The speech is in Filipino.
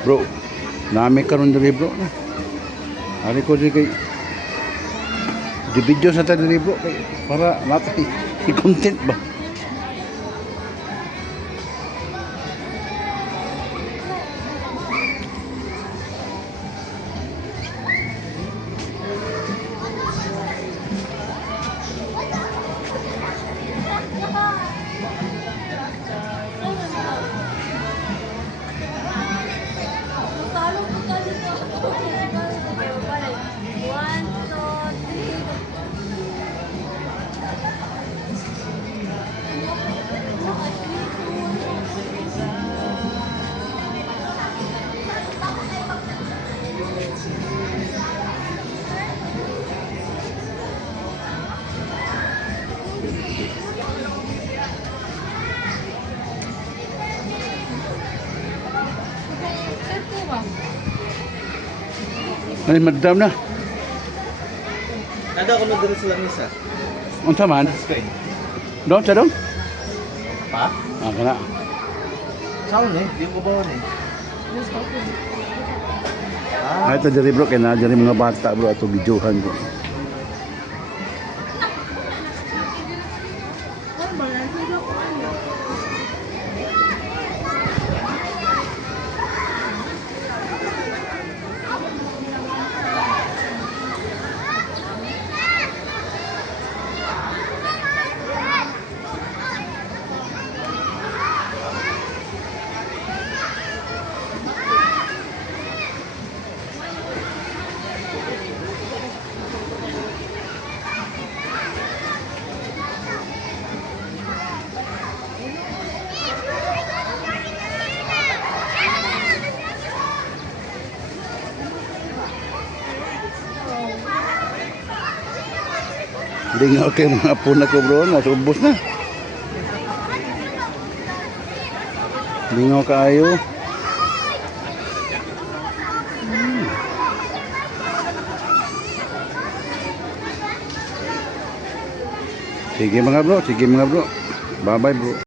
Bro, nami karon diri bro na. Ari ko diri kay di video sa ta diri bro kay para natay i-content ba. Ay, madam na. Ada ko na dito sa lamisa. Unsa man? Screen. Doon sa doon? Pa? Ah, kana. Saan eh? Di ko ba eh? Ah, ito diri bro kay na diri mga bata bro ato videohan bro. Lingaw kay mga puna ko bro, nasubos na. Lingaw kayo. Sige mga bro. Bye bye bro.